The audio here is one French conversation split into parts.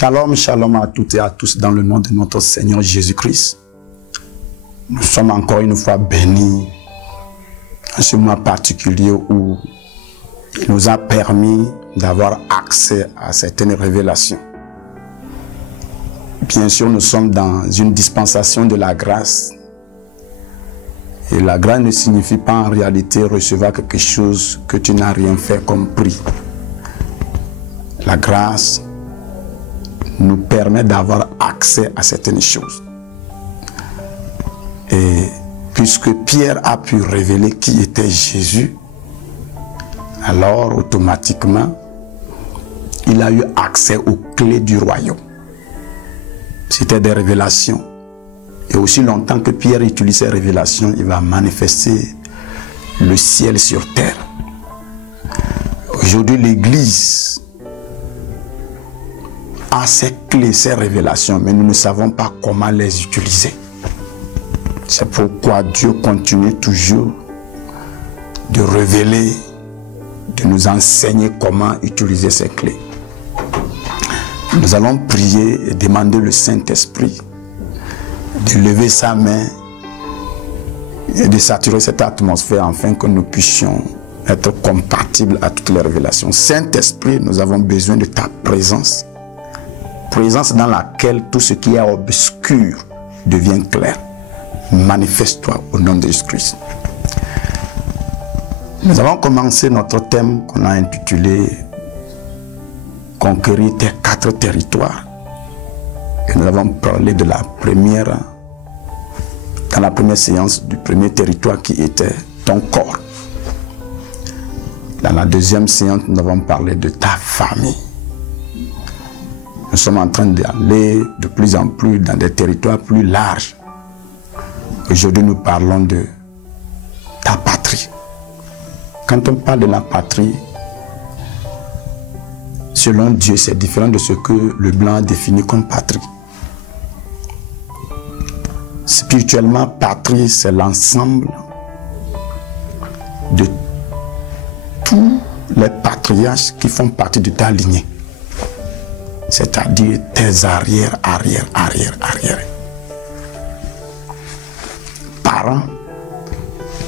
Shalom, shalom à toutes et à tous dans le nom de notre Seigneur Jésus-Christ. Nous sommes encore une fois bénis en ce mois particulier où il nous a permis d'avoir accès à certaines révélations. Bien sûr, nous sommes dans une dispensation de la grâce. Et la grâce ne signifie pas en réalité recevoir quelque chose que tu n'as rien fait comme prix. La grâce nous permet d'avoir accès à certaines choses. Et puisque Pierre a pu révéler qui était Jésus, alors automatiquement, il a eu accès aux clés du royaume. C'était des révélations. Et aussi longtemps que Pierre utilise ces révélations, il va manifester le ciel sur terre. Aujourd'hui, l'Église a ces clés, ces révélations, mais nous ne savons pas comment les utiliser. C'est pourquoi Dieu continue toujours de révéler, de nous enseigner comment utiliser ces clés. Nous allons prier et demander le Saint-Esprit de lever sa main et de saturer cette atmosphère afin que nous puissions être compatibles à toutes les révélations. Saint-Esprit, nous avons besoin de ta présence. Présence dans laquelle tout ce qui est obscur devient clair. Manifeste-toi au nom de Jésus-Christ. Nous avons commencé notre thème qu'on a intitulé Conquérir tes 4 territoires. Et nous avons parlé de la première, dans la première séance, du premier territoire qui était ton corps. Dans la deuxième séance, nous avons parlé de ta famille. Nous sommes en train d'aller de plus en plus dans des territoires plus larges. Aujourd'hui, nous parlons de ta patrie. Quand on parle de la patrie, selon Dieu, c'est différent de ce que le blanc a défini comme patrie. Spirituellement, patrie, c'est l'ensemble de tous les patriarches qui font partie de ta lignée. C'est-à-dire tes arrière. Parents,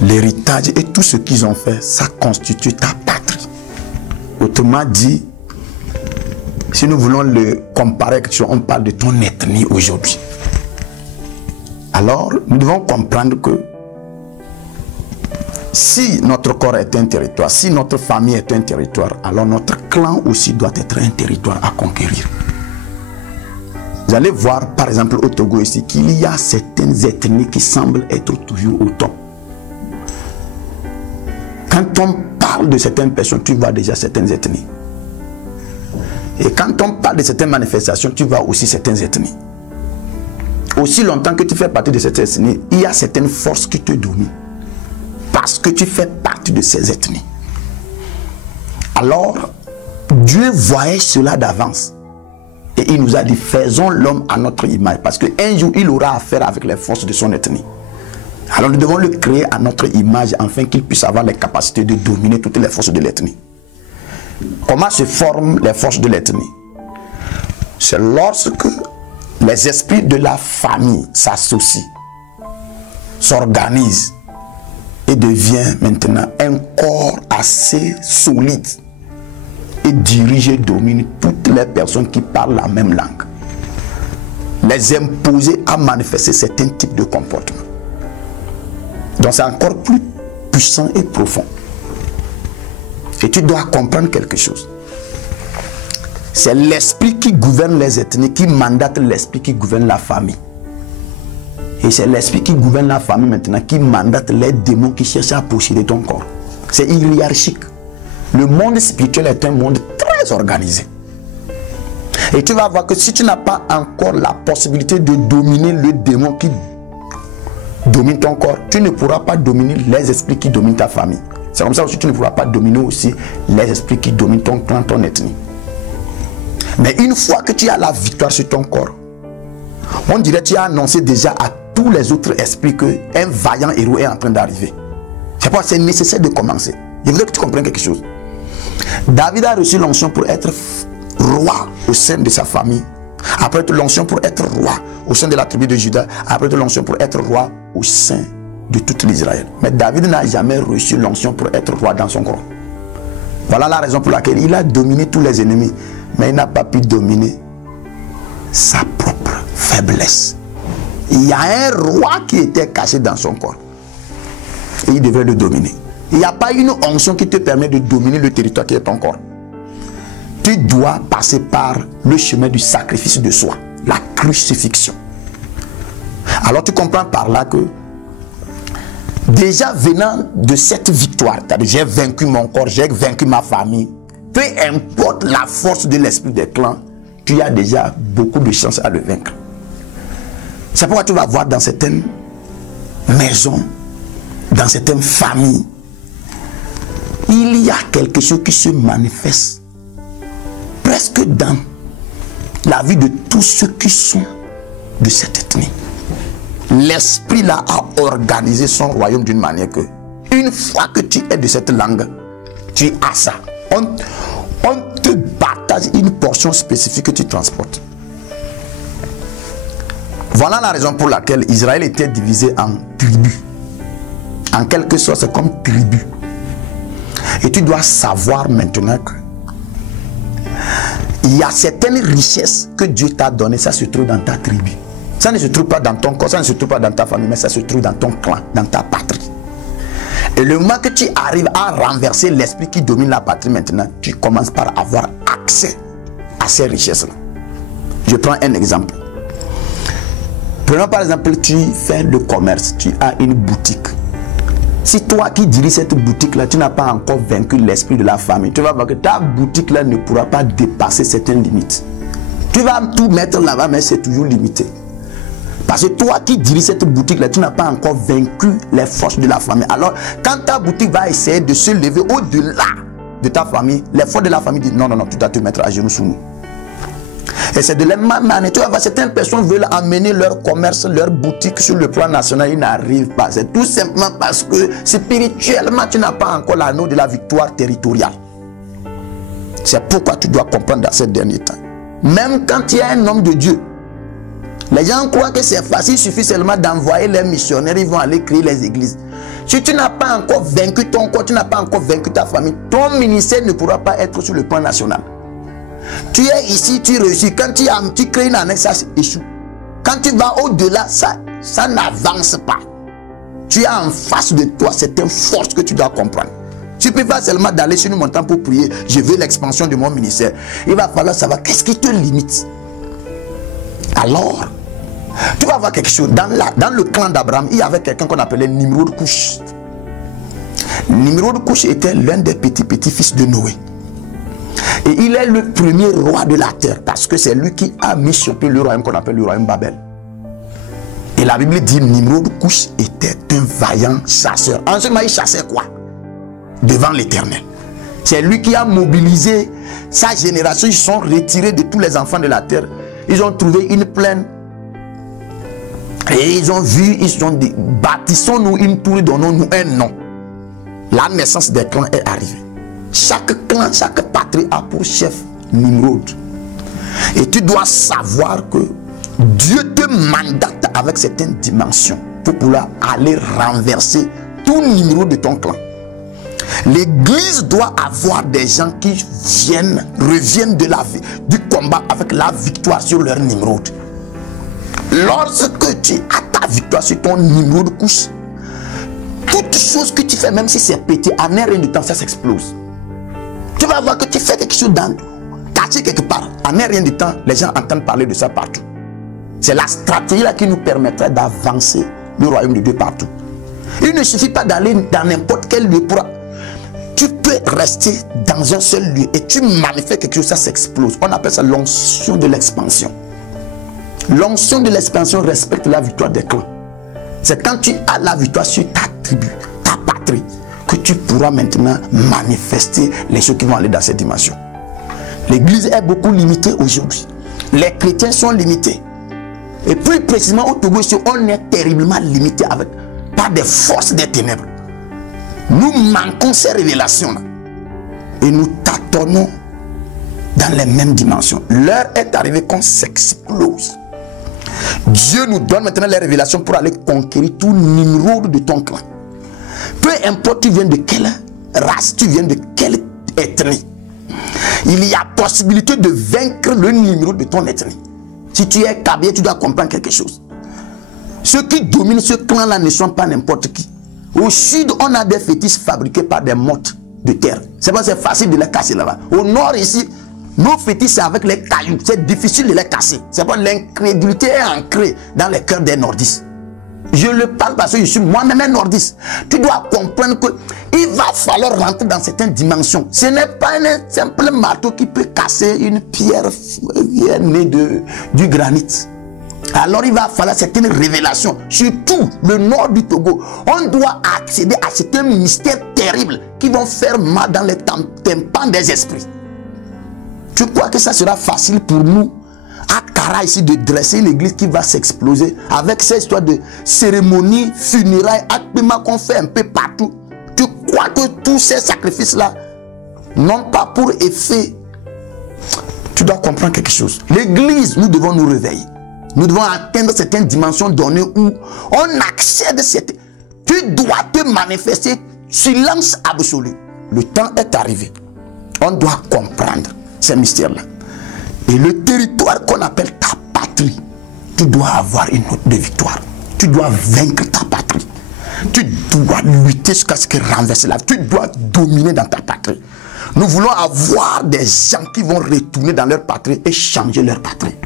l'héritage et tout ce qu'ils ont fait, ça constitue ta patrie. Autrement dit, si nous voulons le comparer, on parle de ton ethnie aujourd'hui. Alors, nous devons comprendre que si notre corps est un territoire, si notre famille est un territoire, alors notre clan aussi doit être un territoire à conquérir. Vous allez voir, par exemple, au Togo ici, qu'il y a certaines ethnies qui semblent être toujours au top. Quand on parle de certaines personnes, tu vois déjà certaines ethnies. Et quand on parle de certaines manifestations, tu vois aussi certaines ethnies. Aussi longtemps que tu fais partie de cette ethnie, il y a certaines forces qui te dominent. Parce que tu fais partie de ces ethnies. Alors, Dieu voyait cela d'avance. Et il nous a dit, faisons l'homme à notre image. Parce qu'un jour, il aura affaire avec les forces de son ethnie. Alors nous devons le créer à notre image afin qu'il puisse avoir les capacités de dominer toutes les forces de l'ethnie. Comment se forment les forces de l'ethnie? C'est lorsque les esprits de la famille s'associent, s'organisent et devient maintenant un corps assez solide et dirige et domine toutes les personnes qui parlent la même langue. Les imposer à manifester certains types de comportements. Donc c'est encore plus puissant et profond. Et tu dois comprendre quelque chose. C'est l'esprit qui gouverne les ethnies, qui mandate l'esprit qui gouverne la famille. Et c'est l'esprit qui gouverne la famille maintenant, qui mandate les démons qui cherchent à posséder ton corps. C'est hiérarchique. Le monde spirituel est un monde très organisé. Et tu vas voir que si tu n'as pas encore la possibilité de dominer le démon qui domine ton corps, tu ne pourras pas dominer les esprits qui dominent ta famille. C'est comme ça aussi que tu ne pourras pas dominer aussi les esprits qui dominent ton clan, ton ethnie. Mais une fois que tu as la victoire sur ton corps, on dirait que tu as annoncé déjà à tous les autres esprits qu'un vaillant héros est en train d'arriver. C'est pourquoi c'est nécessaire de commencer. Je voudrais que tu comprennes quelque chose. David a reçu l'onction pour être roi au sein de sa famille Après l'onction pour être roi au sein de la tribu de Juda. Après l'onction pour être roi au sein de toute l'Israël. Mais David n'a jamais reçu l'onction pour être roi dans son corps. Voilà la raison pour laquelle il a dominé tous les ennemis. Mais il n'a pas pu dominer sa propre faiblesse. Il y a un roi qui était caché dans son corps. Et il devait le dominer. Il n'y a pas une onction qui te permet de dominer le territoire qui est ton corps. Tu dois passer par le chemin du sacrifice de soi, la crucifixion. Alors tu comprends par là que déjà venant de cette victoire, j'ai vaincu mon corps, j'ai vaincu ma famille, peu importe la force de l'esprit des clans, tu as déjà beaucoup de chances à le vaincre. C'est pourquoi tu vas voir dans certaines maisons, dans certaines familles, il y a quelque chose qui se manifeste presque dans la vie de tous ceux qui sont de cette ethnie. L'esprit là a organisé son royaume d'une manière que une fois que tu es de cette langue, tu as ça. On te partage une portion spécifique que tu transportes. Voilà la raison pour laquelle Israël était divisé en tribus. En quelque sorte, c'est comme tribu. Et tu dois savoir maintenant que il y a certaines richesses que Dieu t'a données, ça se trouve dans ta tribu. Ça ne se trouve pas dans ton corps, ça ne se trouve pas dans ta famille, mais ça se trouve dans ton clan, dans ta patrie. Et le moment que tu arrives à renverser l'esprit qui domine la patrie maintenant, tu commences par avoir accès à ces richesses-là. Je prends un exemple. Prenons par exemple, tu fais le commerce, tu as une boutique. Si toi qui diriges cette boutique-là, tu n'as pas encore vaincu l'esprit de la famille, tu vas voir que ta boutique-là ne pourra pas dépasser certaines limites. Tu vas tout mettre là-bas, mais c'est toujours limité. Parce que toi qui diriges cette boutique-là, tu n'as pas encore vaincu les forces de la famille. Alors, quand ta boutique va essayer de se lever au-delà de ta famille, les forces de la famille disent non, non, non, tu dois te mettre à genoux sous nous. Et c'est de la même manière. Tu vas voir, certaines personnes veulent amener leur commerce, leur boutique sur le plan national. Ils n'arrivent pas. C'est tout simplement parce que spirituellement, tu n'as pas encore l'anneau de la victoire territoriale. C'est pourquoi tu dois comprendre dans ces derniers temps. Même quand il y a un homme de Dieu, les gens croient que c'est facile, il suffit seulement d'envoyer les missionnaires, ils vont aller créer les églises. Si tu n'as pas encore vaincu ton corps, tu n'as pas encore vaincu ta famille, ton ministère ne pourra pas être sur le plan national. Tu es ici, tu réussis. Quand tu crées une annexe, ça échoue. Quand tu vas au-delà, ça n'avance pas. Tu as en face de toi certaines forces que tu dois comprendre. Tu ne peux pas seulement d'aller sur une montagne pour prier. Je veux l'expansion de mon ministère. Il va falloir savoir qu'est-ce qui te limite. Alors, tu vas voir quelque chose. Dans le clan d'Abraham, il y avait quelqu'un qu'on appelait Nimrod Cush. Nimrod Cush était l'un des petits-fils de Noé. Et il est le premier roi de la terre parce que c'est lui qui a mis sur pied le royaume qu'on appelle le royaume Babel. Et la Bible dit Nimrod Cush était un vaillant chasseur. En ce moment, il chassait quoi? Devant l'Éternel. C'est lui qui a mobilisé sa génération. Ils sont retirés de tous les enfants de la terre. Ils ont trouvé une plaine. Et ils ont vu, ils ont dit, bâtissons-nous une tour, donnons-nous un nom. La naissance des clans est arrivée. Chaque clan, chaque patrie a pour chef Nimrod. Et tu dois savoir que Dieu te mandate avec certaines dimensions pour pouvoir aller renverser tout Nimrod de ton clan. L'église doit avoir des gens qui reviennent de du combat avec la victoire sur leur Nimrod. Lorsque tu as ta victoire sur ton Nimrod couche, toute chose que tu fais, même si c'est pété, en un rien de temps, ça s'explose. Tu vas voir que tu fais quelque chose caché quelque part. En un rien de temps, les gens entendent parler de ça partout. C'est la stratégie là qui nous permettrait d'avancer le royaume de Dieu partout. Il ne suffit pas d'aller dans n'importe quel lieu pour... Tu peux rester dans un seul lieu et tu manifestes quelque chose, ça s'explose. On appelle ça l'onction de l'expansion. L'onction de l'expansion respecte la victoire des clans. C'est quand tu as la victoire sur ta tribu, ta patrie, que tu pourras maintenant manifester les choses qui vont aller dans cette dimension. L'église est beaucoup limitée aujourd'hui. Les chrétiens sont limités. Et plus précisément au Togo, on est terriblement limité par des forces des ténèbres. Nous manquons ces révélations-là. Et nous tâtonnons dans les mêmes dimensions. L'heure est arrivée qu'on s'explose. Dieu nous donne maintenant les révélations pour aller conquérir tout Nimrod de ton clan. Peu importe tu viens de quelle race, tu viens de quelle ethnie, il y a possibilité de vaincre le Nimrod de ton ethnie. Si tu es Kabyle, tu dois comprendre quelque chose. Ceux qui dominent ce clan-là ne sont pas n'importe qui. Au sud, on a des fétiches fabriqués par des mottes de terre. C'est pas c'est facile de les casser là-bas. Au nord ici, nos fétiches c'est avec les cailloux. C'est difficile de les casser. C'est pas l'incrédulité est ancrée dans les cœurs des nordistes. Je le parle parce que je suis moi-même un nordiste. Tu dois comprendre que il va falloir rentrer dans certaines dimensions. Ce n'est pas un simple marteau qui peut casser une pierre née du granit. Alors il va falloir certaines révélations. Surtout le nord du Togo. On doit accéder à certains mystères terribles qui vont faire mal dans les tympans des esprits. Tu crois que ça sera facile pour nous à Kara ici de dresser une église qui va s'exploser avec ces histoires de cérémonies, funérailles, actes qu'on fait un peu partout? Tu crois que tous ces sacrifices-là n'ont pas pour effet? Tu dois comprendre quelque chose. L'église, nous devons nous réveiller. Nous devons atteindre certaines dimensions données où on accède à cette... Tu dois te manifester silence absolu. Le temps est arrivé. On doit comprendre ces mystères-là. Et le territoire qu'on appelle ta patrie, tu dois avoir une note de victoire. Tu dois vaincre ta patrie. Tu dois lutter jusqu'à ce que renverser la vie. Tu dois dominer dans ta patrie. Nous voulons avoir des gens qui vont retourner dans leur patrie et changer leur patrie.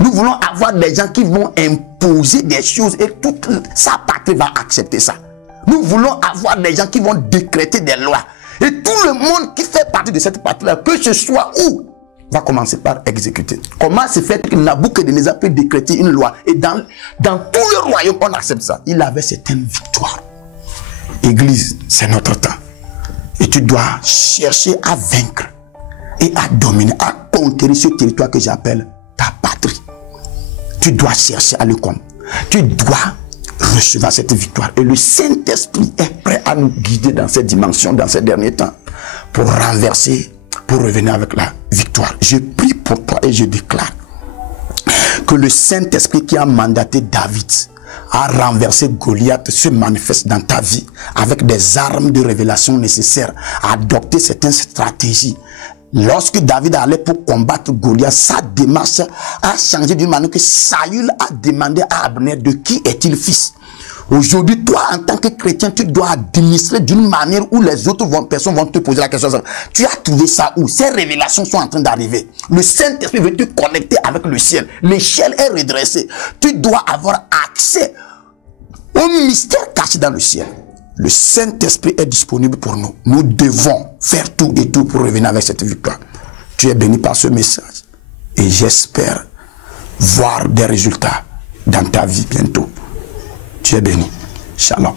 Nous voulons avoir des gens qui vont imposer des choses et toute sa patrie va accepter ça. Nous voulons avoir des gens qui vont décréter des lois. Et tout le monde qui fait partie de cette patrie-là, que ce soit où, va commencer par exécuter. Comment se fait que Nabuchodonosor peut décréter une loi et dans tout le royaume on accepte ça? Il avait certaines victoires. Église, c'est notre temps. Et tu dois chercher à vaincre et à dominer, à conquérir ce territoire que j'appelle ta patrie. Tu dois chercher à le combattre. Tu dois recevoir cette victoire. Et le Saint-Esprit est prêt à nous guider dans cette dimension, dans ces derniers temps, pour renverser, pour revenir avec la victoire. Je prie pour toi et je déclare que le Saint-Esprit qui a mandaté David à renverser Goliath se manifeste dans ta vie avec des armes de révélation nécessaires, à adopter certaines stratégies. Lorsque David allait pour combattre Goliath, sa démarche a changé d'une manière que Saül a demandé à Abner de qui est-il fils. Aujourd'hui, toi, en tant que chrétien, tu dois administrer d'une manière où les autres personnes vont te poser la question. Tu as trouvé ça où? Ces révélations sont en train d'arriver. Le Saint-Esprit veut te connecter avec le ciel. L'échelle est redressée. Tu dois avoir accès au mystère caché dans le ciel. Le Saint-Esprit est disponible pour nous. Nous devons faire tout et tout pour revenir avec cette victoire. Tu es béni par ce message. Et j'espère voir des résultats dans ta vie bientôt. Tu es béni. Shalom.